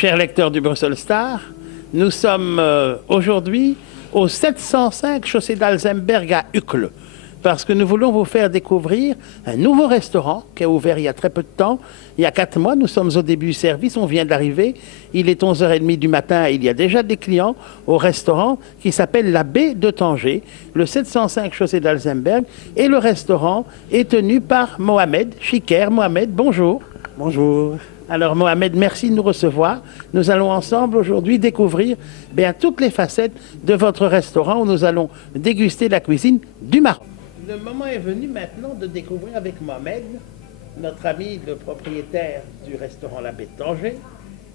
Chers lecteurs du Brussels Star, nous sommes aujourd'hui au 705 chaussée d'Alsemberg à Uccle, parce que nous voulons vous faire découvrir un nouveau restaurant qui a ouvert il y a très peu de temps. Il y a 4 mois, nous sommes au début du service, on vient d'arriver. Il est 11h30 du matin, il y a déjà des clients au restaurant qui s'appelle la Baie de Tanger, le 705 chaussée d'Alsemberg. Et le restaurant est tenu par Mohamed Chiker. Mohamed, bonjour. Bonjour. Alors Mohamed, merci de nous recevoir. Nous allons ensemble aujourd'hui découvrir toutes les facettes de votre restaurant où nous allons déguster la cuisine du Maroc. Le moment est venu maintenant de découvrir avec Mohamed, notre ami le propriétaire du restaurant La Baie de Tanger,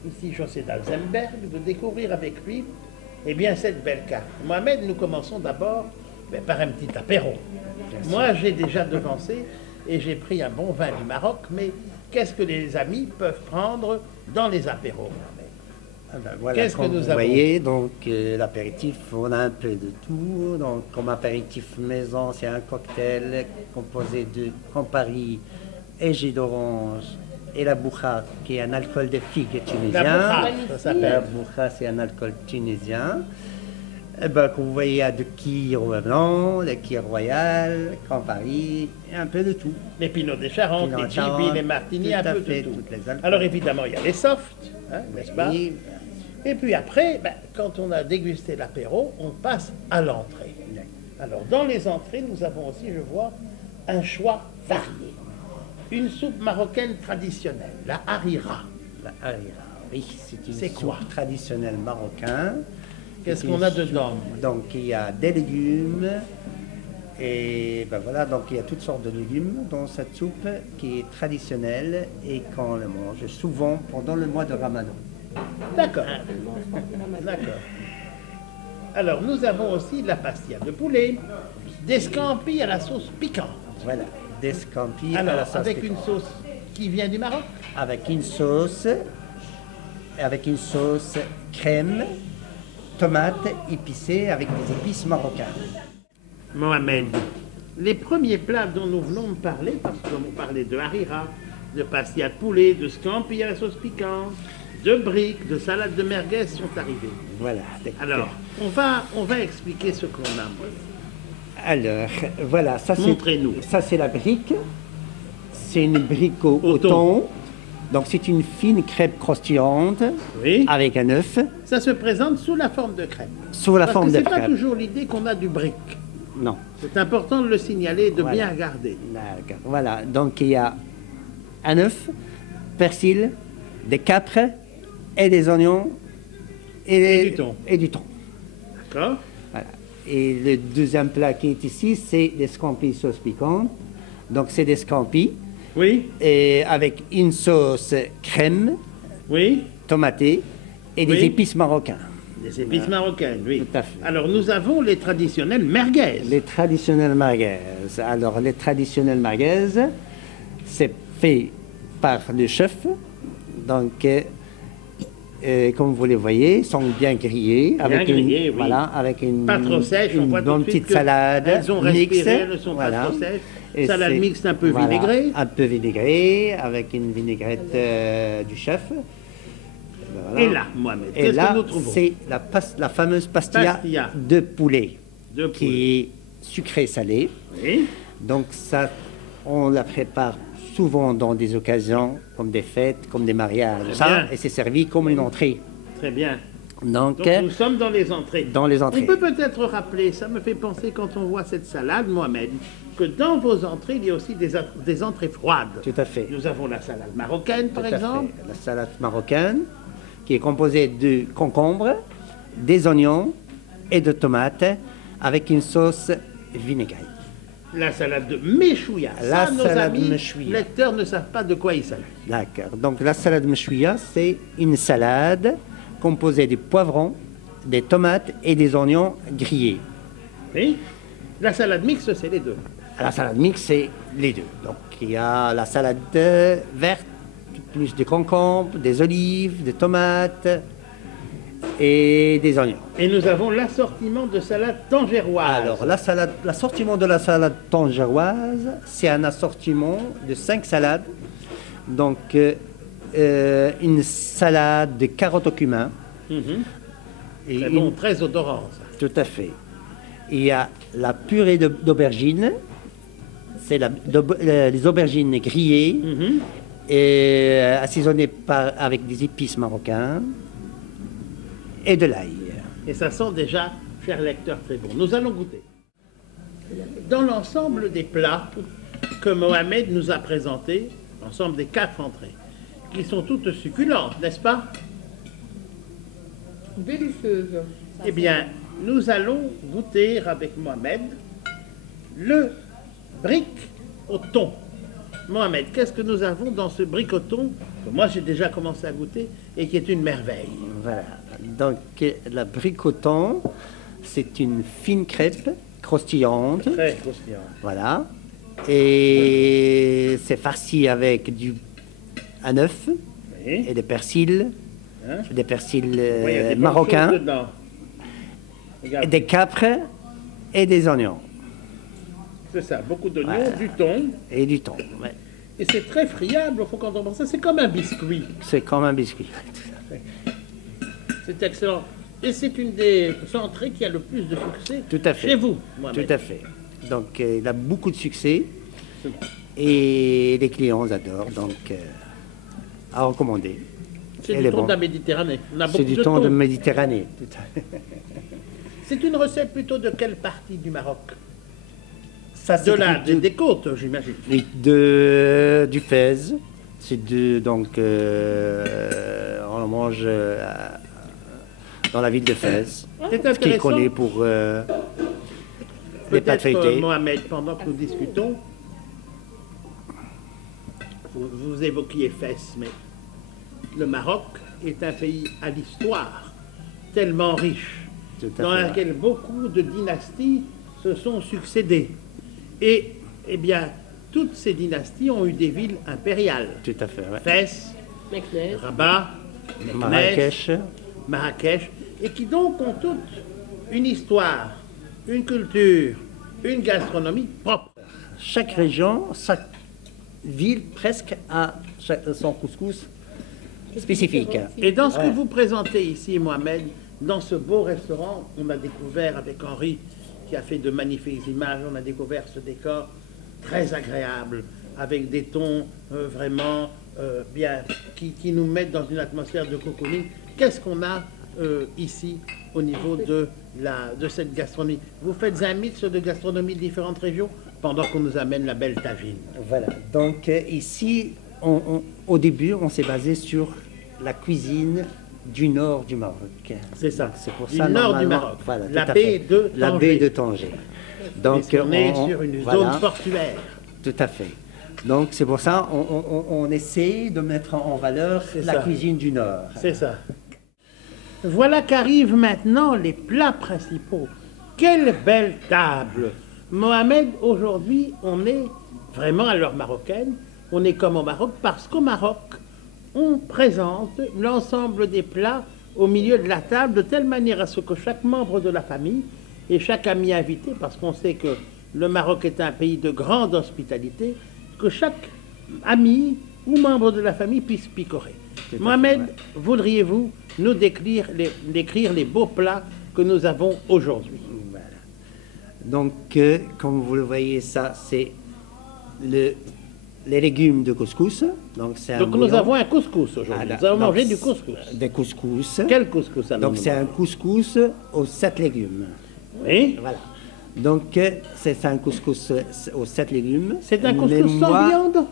ici chaussée d'Alsemberg, de découvrir avec lui cette belle carte. Mohamed, nous commençons d'abord par un petit apéro. Moi j'ai déjà devancé et j'ai pris un bon vin du Maroc, mais qu'est-ce que les amis peuvent prendre dans les apéros? Voilà, qu'est-ce que nous avons? Vous voyez, donc l'apéritif, on a un peu de tout. Donc, comme apéritif maison, c'est un cocktail composé de Campari et jus d'orange et la boukha, qui est un alcool de figue tunisien. La boukha, ça s'appelle. La boukha, c'est un alcool tunisien. Comme vous voyez, il y a de kir au blanc, de kir royal, Campari, et un peu de tout. Les pinots des Charentes, les Chibi, les Martini, un peu de tout. Alors évidemment, il y a les softs, n'est-ce pas? Et puis après, quand on a dégusté l'apéro, on passe à l'entrée. Alors dans les entrées, nous avons aussi, je vois, un choix varié. Une soupe marocaine traditionnelle, la harira. La harira, oui, c'est une soupe traditionnelle marocaine. Qu'est-ce qu'on a dedans? Donc il y a des légumes et voilà, donc il y a toutes sortes de légumes dans cette soupe qui est traditionnelle et qu'on le mange souvent pendant le mois de Ramadan. D'accord. D'accord. Alors nous avons aussi la pastilla de poulet, des scampis à la sauce piquante. Voilà, des scampis à la sauce piquante. Avec une sauce qui vient du Maroc? Avec une sauce crème, tomates épicées avec des épices marocaines. Mohamed, les premiers plats dont nous venons de parler, parce que nous parlait de harira, de pastilla de poulet, de scampi à la sauce piquante, de briques, de salade de merguez sont arrivés. Voilà. Alors, on va expliquer ce qu'on a. Alors, voilà, ça c'est... Montrez-nous. Ça c'est la brique. C'est une brique au thon. Donc c'est une fine crêpe croustillante avec un œuf. Ça se présente sous la forme de crêpe. Sous la forme de crêpe. C'est pas toujours l'idée qu'on a du brick. Non. C'est important de le signaler et de bien regarder. Voilà, donc il y a un œuf, persil, des capres et des oignons et du thon. D'accord. Voilà. Et le deuxième plat qui est ici, c'est des scampis sauce piquante. Donc c'est des scampis. Oui. Et avec une sauce crème, tomatée et des épices marocaines. Des épices marocaines, oui. Tout à fait. Alors nous avons les traditionnelles merguez. Les traditionnelles merguez. Alors les traditionnelles merguez, c'est fait par le chef. Donc comme vous les voyez, sont bien grillées. Avec une pas trop sèche, une bonne petite salade. Elles ont respiré, elles ne sont pas trop sèches. Et salade mixte un peu vinaigrée. Un peu vinaigrée, avec une vinaigrette du chef. Voilà. Et là, Mohamed, qu'est-ce que nous trouvons? C'est la fameuse pastilla de poulet, qui est sucrée-salée. Oui. Donc ça, on la prépare souvent dans des occasions, comme des fêtes, comme des mariages. Et c'est servi comme une entrée. Très bien. Donc nous sommes dans les entrées. Dans les entrées. On peut peut-être rappeler, ça me fait penser quand on voit cette salade, Mohamed, que dans vos entrées, il y a aussi des entrées froides. Tout à fait. Nous avons la salade marocaine, par exemple. La salade marocaine, qui est composée de concombres, des oignons et de tomates, avec une sauce vinaigrée. La salade de méchouia. Ça, nos amis lecteurs ne savent pas de quoi il s'agit. D'accord. Donc la salade méchouia, c'est une salade composée de poivrons, des tomates et des oignons grillés. Oui. La salade mixte, c'est les deux. La salade mixte, c'est les deux. Donc il y a la salade verte, plus de concombres, des olives, des tomates et des oignons. Et nous avons l'assortiment de salade tangéroise. Alors l'assortiment de la salade tangéroise, c'est un assortiment de 5 salades. Donc une salade de carottes au cumin. Très bon, très odorant, ça. Tout à fait. Il y a la purée d'aubergines. C'est les aubergines grillées et assaisonnées avec des épices marocains et de l'ail. Et ça sent déjà, cher lecteur, très bon. Nous allons goûter. Dans l'ensemble des plats que Mohamed nous a présentés, l'ensemble des 4 entrées, qui sont toutes succulentes, n'est-ce pas? Délicieuse. Eh bien, nous allons goûter avec Mohamed le brick au thon. Mohamed, qu'est-ce que nous avons dans ce brick au thon que moi j'ai déjà commencé à goûter et qui est une merveille? Voilà. Donc, la brick au thon, c'est une fine crêpe croustillante. Très croustillante. Voilà. Et c'est farci avec un œuf et des persils, marocains, et des capres et des oignons. C'est ça, beaucoup d'oignons, du thon. Et du thon, ouais. Et c'est très friable, il faut quand on pense ça, c'est comme un biscuit. C'est comme un biscuit. C'est excellent. Et c'est une des entrées qui a le plus de succès Tout à fait. chez vous, Mohamed. Tout à fait. Donc, il a beaucoup de succès. Et les clients adorent, donc à recommander. C'est du thon de la Méditerranée. C'est du thon de Méditerranée. C'est une recette plutôt de quelle partie du Maroc? Ça, des côtes, j'imagine. Du Fès. C'est donc on le mange dans la ville de Fès. C'est ce qui est connu pour les pâtes feuilletées. Mohamed, pendant que nous discutons, vous évoquiez Fès, mais le Maroc est un pays à l'histoire tellement riche, dans laquelle beaucoup de dynasties se sont succédées. Et, eh bien, toutes ces dynasties ont eu des villes impériales. Tout à fait, ouais. Fès, Rabat, Marrakech, et qui donc ont toutes une histoire, une culture, une gastronomie propre. Chaque région, chaque ville presque a son couscous spécifique. Et dans ce que vous présentez ici, Mohamed, dans ce beau restaurant, on a découvert avec Henri, qui a fait de magnifiques images, on a découvert ce décor très agréable, avec des tons vraiment bien, qui nous mettent dans une atmosphère de cocooning. Qu'est-ce qu'on a ici au niveau de cette gastronomie? Vous faites un mix de gastronomie de différentes régions pendant qu'on nous amène la belle tagine. Voilà, donc ici, au début, on s'est basé sur la cuisine du nord du Maroc. C'est ça, c'est pour du ça, nord du Maroc, voilà, la baie de Tanger. La baie de Tanger. Donc, on est sur une zone portuaire. Tout à fait. Donc c'est pour ça on essaie de mettre en valeur la cuisine du Nord. C'est ça. Voilà qu'arrivent maintenant les plats principaux. Quelle belle table! Mohamed, aujourd'hui, on est vraiment à l'heure marocaine. On est comme au Maroc parce qu'au Maroc, on présente l'ensemble des plats au milieu de la table de telle manière à ce que chaque membre de la famille et chaque ami invité, parce qu'on sait que le Maroc est un pays de grande hospitalité, que chaque ami ou membre de la famille puisse picorer. Mohamed, voudriez-vous nous décrire les beaux plats que nous avons aujourd'hui? Voilà. Donc, comme vous le voyez, ça, c'est les légumes de couscous. Donc nous avons un couscous aujourd'hui. Nous allons manger du couscous. Des couscous. Quel couscous alors? Donc c'est un couscous aux 7 légumes. Oui. Voilà. Donc c'est un couscous aux 7 légumes. C'est un couscous sans viande?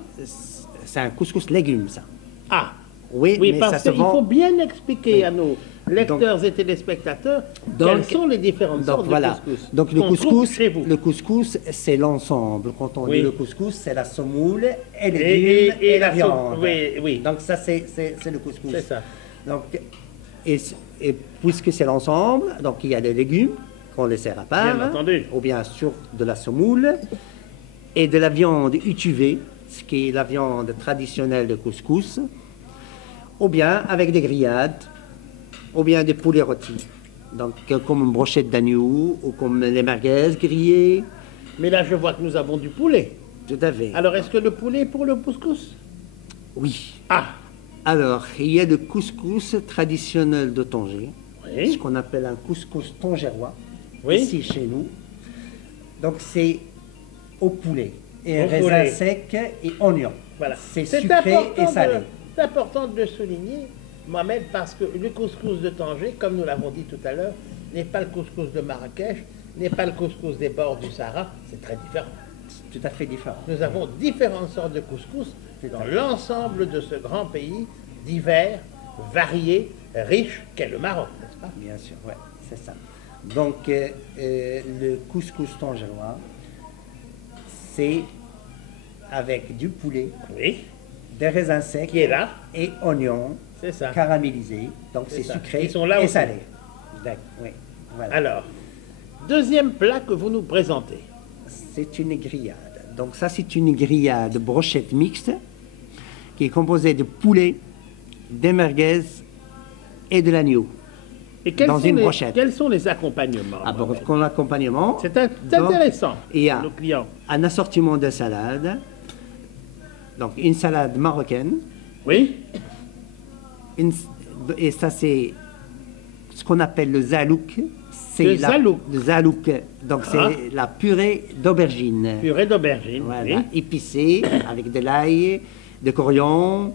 C'est un couscous légumes, ça. Ah. Oui, oui, mais parce qu'il faut bien expliquer à nos lecteurs et téléspectateurs quelles sont les différentes sortes de couscous. Donc le couscous, c'est l'ensemble. Quand on dit le couscous, c'est la semoule et les légumes et la viande. Oui. Donc ça, c'est le couscous. C'est ça. Donc, et puisque c'est l'ensemble, donc il y a des légumes qu'on les sert à part, ou bien sûr de la semoule et de la viande utuvée, ce qui est la viande traditionnelle de couscous, ou bien avec des grillades, ou bien des poulets rôtis. Donc, comme une brochette d'agneau, ou comme les merguez grillées. Mais là, je vois que nous avons du poulet. Tout à fait. Alors, est-ce que le poulet est pour le couscous? Oui. Ah, Alors, il y a le couscous traditionnel de Tanger, Oui. ce qu'on appelle un couscous tangérois, Oui. ici chez nous. Donc, c'est au poulet, et Au raisin poulet. sec et oignon. Voilà. C'est sucré et salé. C'est important de le souligner, Mohamed, parce que le couscous de Tanger, comme nous l'avons dit tout à l'heure, n'est pas le couscous de Marrakech, n'est pas le couscous des bords du Sahara, c'est très différent. Tout à fait différent. Nous avons différentes sortes de couscous dans l'ensemble de ce grand pays, divers, varié, riche, qu'est le Maroc, n'est-ce pas? Bien sûr, ouais, c'est ça. Donc, le couscous tangérois, c'est avec du poulet, Oui, des raisins secs qui est là, et oignons c'est ça. caramélisés. Donc, C'est c'est ça. sucré Ils sont là et aussi. salé. D'accord, oui, voilà. Alors, deuxième plat que vous nous présentez. C'est une grillade. Donc, ça, c'est une grillade brochette mixte qui est composée de poulet, des merguez et de l'agneau. Et Dans une brochette. quels sont les accompagnements? Alors, Mohamed comme accompagnement, C'est donc, intéressant il y a pour nos clients. un assortiment de salades. Donc, une salade marocaine. Oui, Et ça, c'est ce qu'on appelle le zalouk. Le zalouk. Le zalouk. Donc, c'est Ah. la purée d'aubergine. purée d'aubergine. Voilà, Oui. épicée avec de l'ail, de coriandre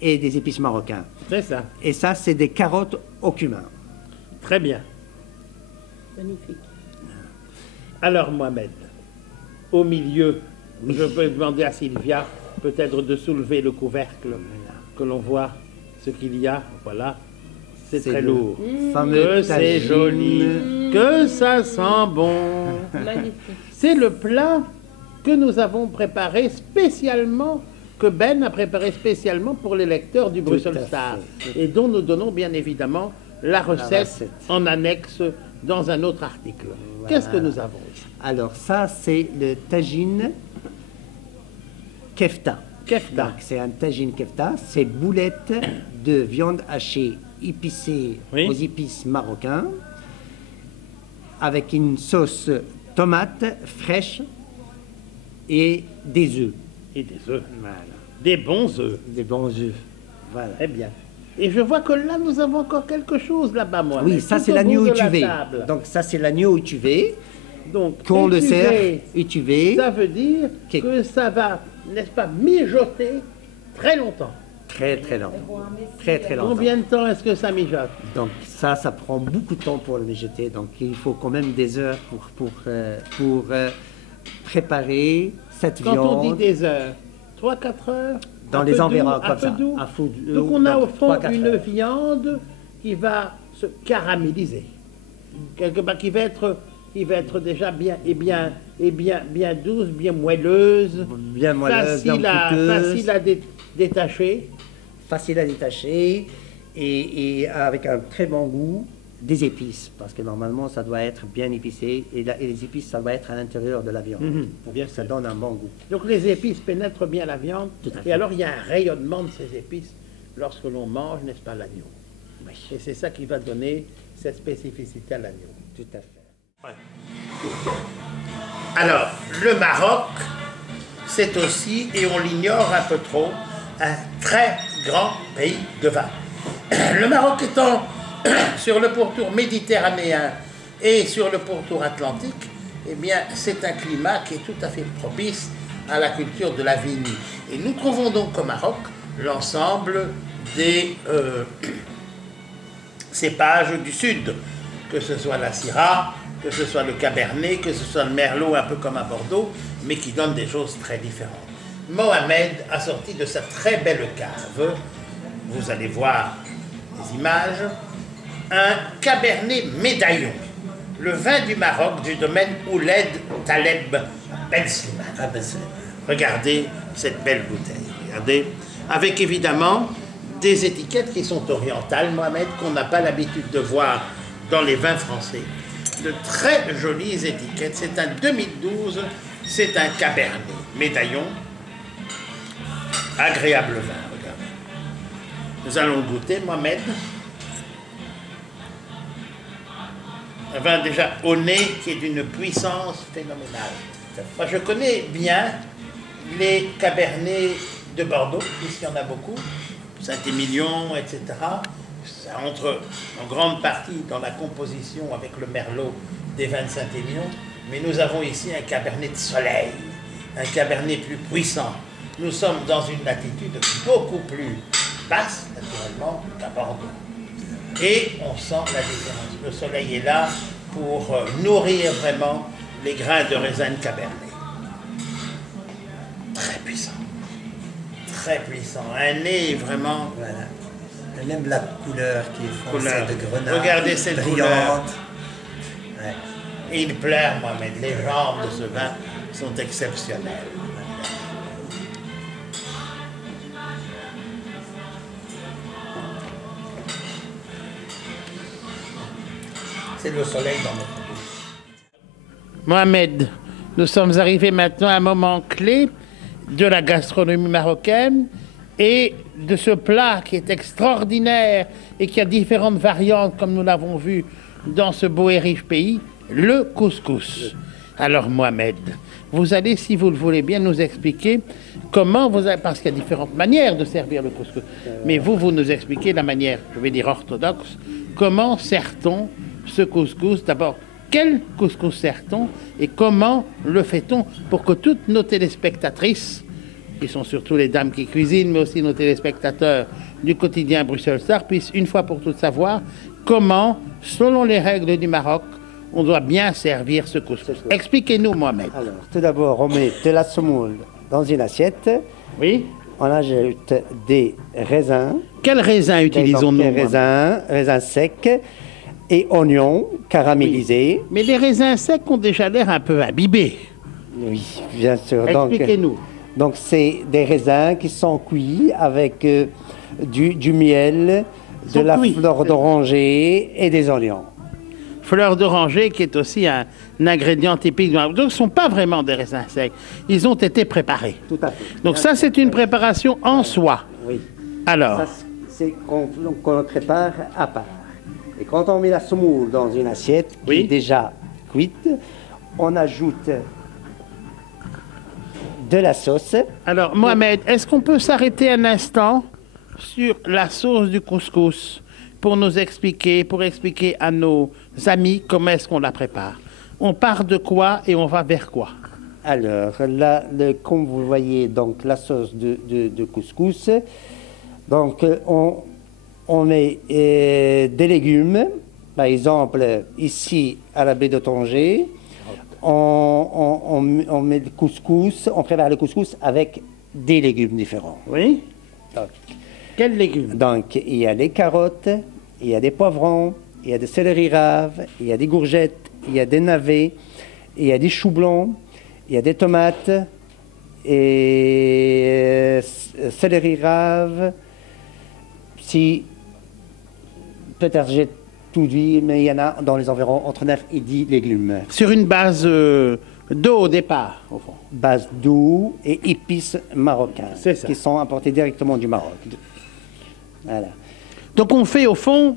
et des épices marocains. C'est ça. Et ça, c'est des carottes au cumin. Très bien. Magnifique. Alors, Mohamed, au milieu, je peux demander à Sylvia peut-être de soulever le couvercle que l'on voit ce qu'il y a. Voilà. C'est très le lourd. fameux Que c'est tagine. joli. Que ça sent bon. Magnifique. C'est le plat que nous avons préparé spécialement, que Ben a préparé spécialement pour les lecteurs du Bruxelles à Star, fait. et dont nous donnons bien évidemment la recette recette. en annexe dans un autre article. Qu'est-ce que nous avons ici? Alors, ça, c'est le tagine kefta. Kefta. Donc, c'est un tagine kefta. C'est boulettes de viande hachée épicée Oui. aux épices marocains avec une sauce tomate fraîche et des œufs. Et des œufs. Voilà. Des bons œufs. Des bons œufs. Voilà. Très bien. Et je vois que là, nous avons encore quelque chose là-bas, moi. Oui, ça, c'est l'agneau étuvé. Donc, ça, c'est l'agneau étuvé. Donc, Qu'on le étuvé, sert étuvé. ça veut dire Qui- que ça va, n'est-ce pas, mijoter très longtemps. Très, très longtemps. Très, très longtemps. Combien de temps est-ce que ça mijote? Donc ça prend beaucoup de temps pour le végéter. Donc il faut quand même des heures pour préparer cette Quand viande. on dit des heures, 3-4 heures? Dans Un les peu doux, environs, un comme peu ça. doux. À feu doux, Donc on a au donc fond 3-4 une heures. viande qui va se caraméliser. Quelque part qui va être déjà bien douce, bien moelleuse, Bien moelleuse, bien facile à détacher. facile à détacher et avec un très bon goût. Des épices, parce que normalement ça doit être bien épicé et les épices ça doit être à l'intérieur de la viande pour que ça donne un bon goût. Donc les épices pénètrent bien la viande. Tout à fait. Et alors il y a un rayonnement de ces épices lorsque l'on mange, n'est-ce pas, l'agneau. Oui, Et c'est ça qui va donner cette spécificité à l'agneau. tout à fait. Alors, le Maroc, c'est aussi, et on l'ignore un peu trop, un très grand pays de vin. Le Maroc étant sur le pourtour méditerranéen et sur le pourtour atlantique, eh bien, c'est un climat qui est tout à fait propice à la culture de la vigne. Et nous trouvons donc au Maroc l'ensemble des cépages du sud, que ce soit la Syrah, que ce soit le Cabernet, que ce soit le Merlot, un peu comme à Bordeaux, mais qui donnent des choses très différentes. Mohamed a sorti de sa très belle cave, vous allez voir les images, un Cabernet médaillon, le vin du Maroc du domaine Ouled Taleb Ben Slimane. Regardez cette belle bouteille, regardez, avec évidemment des étiquettes qui sont orientales, Mohamed, qu'on n'a pas l'habitude de voir dans les vins français. De très jolies étiquettes. C'est un 2012, c'est un Cabernet médaillon. Agréable vin, regardez. Nous allons goûter, Mohamed. Un vin déjà au nez qui est d'une puissance phénoménale. Moi, je connais bien les Cabernets de Bordeaux, puisqu'il y en a beaucoup, Saint-Émilion, etc. Ça entre en grande partie dans la composition avec le merlot des vins de Saint-Émilion, mais nous avons ici un cabernet de soleil, un cabernet plus puissant. Nous sommes dans une latitude beaucoup plus basse, naturellement, qu'à Bordeaux. Et on sent la différence. Le soleil est là pour nourrir vraiment les grains de raisin de cabernet. Très puissant. Très puissant. Un nez vraiment... Voilà. Elle aime la couleur qui est foncée de grenade. Regardez cette brillante. Couleur. Ouais. Et il pleure, Mohamed. Les jambes de ce vin sont exceptionnelles. C'est le soleil dans notre bouche. Mohamed, nous sommes arrivés maintenant à un moment clé de la gastronomie marocaine et de ce plat qui est extraordinaire et qui a différentes variantes, comme nous l'avons vu dans ce beau et riche pays, le couscous. Alors Mohamed, vous allez, si vous le voulez bien, nous expliquer comment vous avez, parce qu'il y a différentes manières de servir le couscous, mais vous nous expliquez la manière, je vais dire orthodoxe, comment sert-on ce couscous. D'abord, quel couscous sert-on et comment le fait-on pour que toutes nos téléspectatrices, qui sont surtout les dames qui cuisinent, mais aussi nos téléspectateurs du quotidien Bruxelles Star, puissent une fois pour toutes savoir comment, selon les règles du Maroc, on doit bien servir ce couscous. Expliquez-nous, Mohamed. Alors, tout d'abord, on met de la semoule dans une assiette. Oui. On ajoute des raisins. Quels raisins utilisons-nous? Raisins secs et oignons caramélisés. Oui. Mais les raisins secs ont déjà l'air un peu imbibés. Oui, bien sûr. Expliquez-nous. Donc, c'est des raisins qui sont cuits avec du miel, de la fleur d'oranger et des oignons. Fleur d'oranger qui est aussi un ingrédient typique. Donc, ce ne sont pas vraiment des raisins secs. Ils ont été préparés. Tout à fait. Donc ça, c'est une préparation en soi. Oui. Alors. Ça, c'est qu'on le prépare à part. Et quand on met la semoule dans une assiette qui est déjà cuite, on ajoute de la sauce. Alors, Mohamed, est-ce qu'on peut s'arrêter un instant sur la sauce du couscous pour nous expliquer, pour expliquer à nos amis comment est-ce qu'on la prépare? On part de quoi et on va vers quoi? Alors, là, comme vous voyez, donc la sauce de couscous, donc on met des légumes, par exemple, ici à la baie de Tanger, on met le couscous, on prépare le couscous avec des légumes différents. Oui. Donc, quels légumes? Donc, il y a des carottes, il y a des poivrons, il y a des céleri raves, il y a des courgettes, il y a des navets, il y a des choux blancs, il y a des tomates, et céleri rave. Si, peut-être j'ai tout dit, mais il y en a dans les environs entre 9 et 10 légumes. Sur une base d'eau au départ, au fond. Base d'eau et épices marocaines, qui sont importées directement du Maroc. Voilà. Donc on fait au fond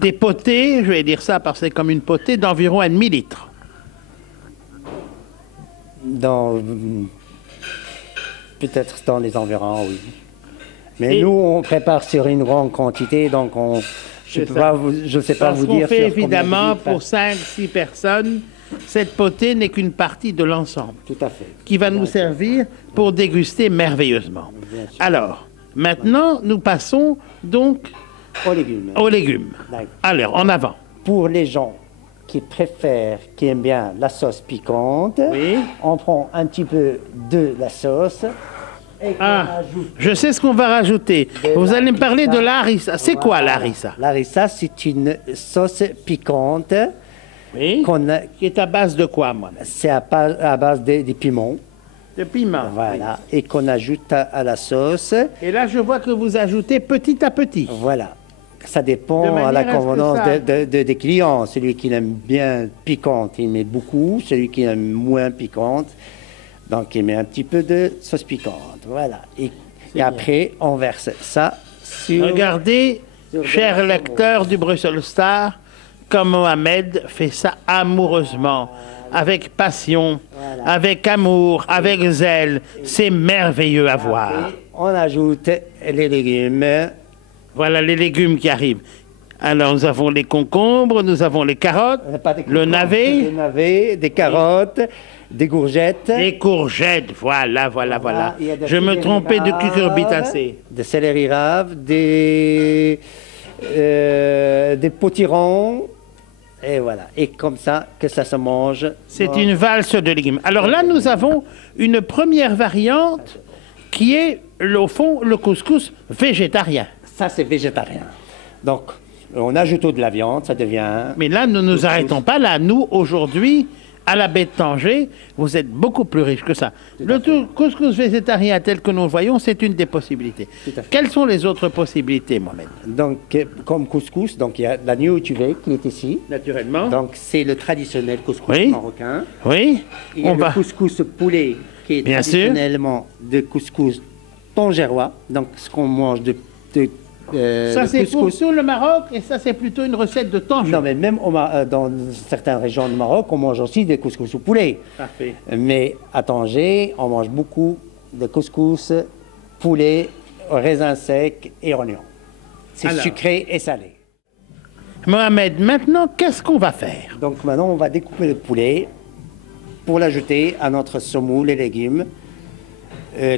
des potées, je vais dire ça parce que c'est comme une potée d'environ un demi-litre. Peut-être dans les environs, oui. Mais nous, on prépare sur une grande quantité, donc je ne sais pas vous dire. Parce qu'on fait évidemment pour 5-6 personnes, cette potée n'est qu'une partie de l'ensemble. Tout à fait. Qui va nous servir pour déguster merveilleusement. Alors, maintenant, nous passons donc aux légumes. Alors, en avant. Pour les gens qui préfèrent, qui aiment bien la sauce piquante, on prend un petit peu de la sauce. Je sais ce qu'on va rajouter. Vous allez me parler de l'harissa. C'est quoi l'harissa? L'harissa, c'est une sauce piquante. Oui. Qui est à base de quoi, moi? C'est à base des piments. De piment. Voilà. Et qu'on ajoute à la sauce. Et là, je vois que vous ajoutez petit à petit. Voilà. Ça dépend à la convenance des clients. Celui qui aime bien piquante, il met beaucoup. Celui qui aime moins piquante, donc il met un petit peu de sauce piquante. Voilà. Et après, on verse ça sur... Regardez, chers lecteurs du Bruxelles Star, comme Mohamed fait ça amoureusement, avec passion, avec amour, avec zèle. C'est merveilleux à voir. on ajoute les légumes. Voilà les légumes qui arrivent. Alors, nous avons les concombres, nous avons les carottes, le navet, des carottes, des courgettes. Des courgettes, voilà. Je me trompais de cucurbitacées. Des céleri rave, des potirons. Et voilà. Et comme ça, que ça se mange. C'est une valse de légumes. Alors là, nous avons une première variante qui est, au fond, le couscous végétarien. Ça, c'est végétarien. Donc, on ajoute de la viande, ça devient... Mais là, nous ne nous arrêtons pas là. Nous, aujourd'hui, à la baie de Tanger, vous êtes beaucoup plus riche que ça. Le couscous végétarien tel que nous le voyons, c'est une des possibilités. Quelles sont les autres possibilités, Mohamed? Donc, comme couscous, donc il y a l'agneau tuvé qui est ici. Naturellement. Donc, c'est le traditionnel couscous marocain. Oui. Il y a le couscous poulet qui est bien traditionnellement de couscous tangérois. Donc, ce qu'on mange ça, c'est pour tout le Maroc, et ça, c'est plutôt une recette de Tanger. Non, mais même dans certaines régions du Maroc, on mange aussi des couscous au poulet. Parfait. Mais à Tanger, on mange beaucoup de couscous, poulet, raisins secs et oignons. C'est sucré et salé. Mohamed, maintenant, qu'est-ce qu'on va faire? Donc maintenant, on va découper le poulet pour l'ajouter à notre semoule et légumes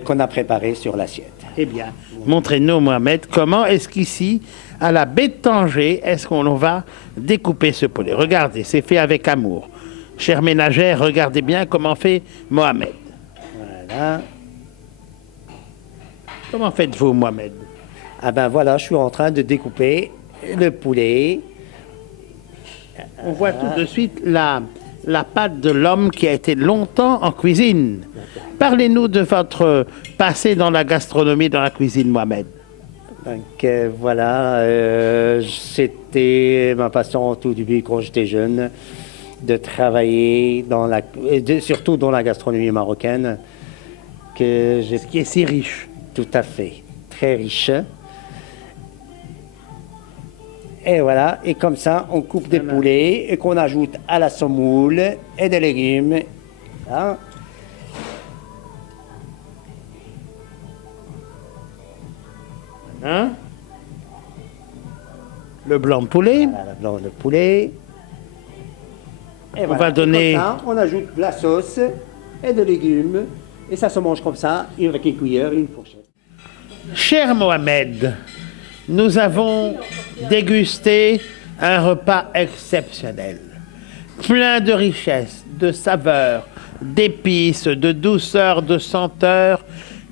qu'on a préparé sur l'assiette. Eh bien, montrez-nous, Mohamed, comment est-ce qu'ici, à la baie de Tanger, est-ce qu'on va découper ce poulet? Regardez, c'est fait avec amour. Chers ménagères, regardez bien comment fait Mohamed. Voilà. Comment faites-vous, Mohamed? Ah ben voilà, je suis en train de découper le poulet. On voit tout de suite la patte de l'homme qui a été longtemps en cuisine. Parlez-nous de votre passé dans la gastronomie, dans la cuisine, Mohamed. Donc voilà, c'était ma passion au tout début quand j'étais jeune, de travailler surtout dans la gastronomie marocaine. Ce qui est si riche. Tout à fait, très riche. Et voilà, et comme ça, on coupe des poulets et qu'on ajoute à la semoule et des légumes. Voilà. Hein? Le blanc de poulet. Voilà, le blanc de poulet. Et on va donner... Et comme ça, on ajoute de la sauce et des légumes. Et ça se mange comme ça, avec une cuillère et une fourchette. Cher Mohamed, nous avons dégusté un repas exceptionnel, plein de richesses, de saveurs, d'épices, de douceurs, de senteurs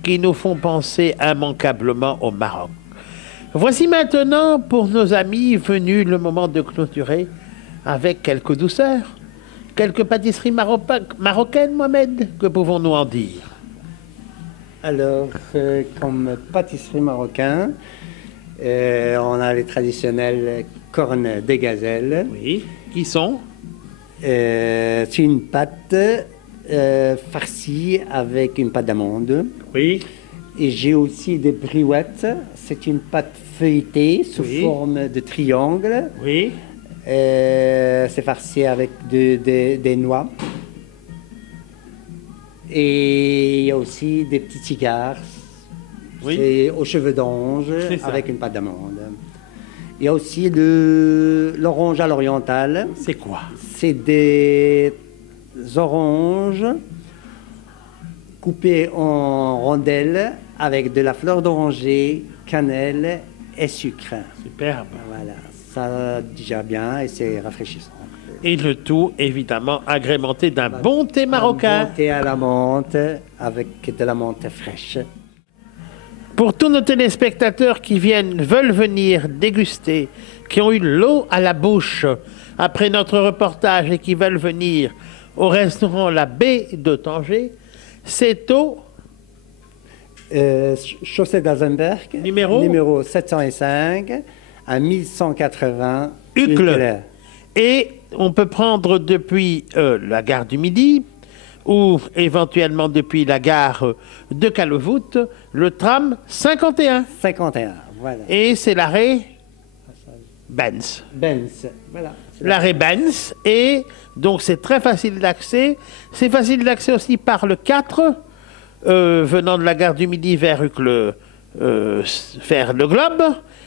qui nous font penser immanquablement au Maroc. Voici maintenant, pour nos amis venus, le moment de clôturer avec quelques douceurs, quelques pâtisseries marocaines, Mohamed. Que pouvons-nous en dire? Alors, comme pâtisserie marocaine, on a les traditionnelles cornes des gazelles. Oui, qui sont? C'est une pâte farcie avec une pâte d'amande. Oui. Et j'ai aussi des briouettes. C'est une pâte feuilletée sous forme de triangle. Oui. C'est farci avec des noix. Et il y a aussi des petits cigares. Oui. C'est aux cheveux d'ange avec une pâte d'amande. Il y a aussi l'orange à l'oriental. C'est quoi? C'est des oranges coupées en rondelles avec de la fleur d'oranger, cannelle et sucre. Superbe. Voilà, ça digère bien et c'est rafraîchissant. Et le tout, évidemment, agrémenté d'un bon thé marocain. Un bon thé à la menthe avec de la menthe fraîche. Pour tous nos téléspectateurs qui veulent venir déguster, qui ont eu l'eau à la bouche après notre reportage et qui veulent venir au restaurant La Baie de Tanger, c'est au... Chaussée d'Azenberg, numéro 705, à 1180 Uccle. Et on peut prendre depuis la gare du Midi ou éventuellement depuis la gare de Calevoute le tram 51. 51, voilà. Et c'est l'arrêt Benz. Benz, voilà. L'arrêt Benz. Et donc c'est très facile d'accès. C'est facile d'accès aussi par le 4 venant de la gare du Midi vers Uccle, faire le Globe.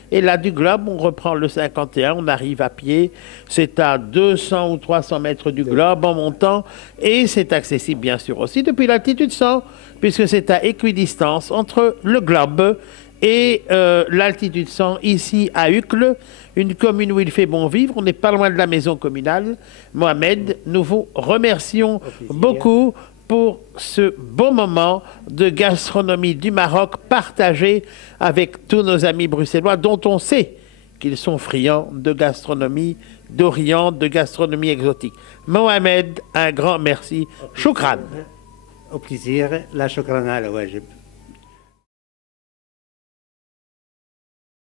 Et là, du Globe, on reprend le 51, on arrive à pied. C'est à 200 ou 300 mètres du Globe en montant. Et c'est accessible, bien sûr, aussi depuis l'altitude 100, puisque c'est à équidistance entre le Globe et l'altitude 100, ici à Uccle, une commune où il fait bon vivre. On n'est pas loin de la maison communale. Mohamed, nous vous remercions beaucoup pour ce bon moment de gastronomie du Maroc partagé avec tous nos amis bruxellois, dont on sait qu'ils sont friands de gastronomie d'Orient, de gastronomie exotique. Mohamed, un grand merci. Choukran. Au plaisir. La choukran al wajib.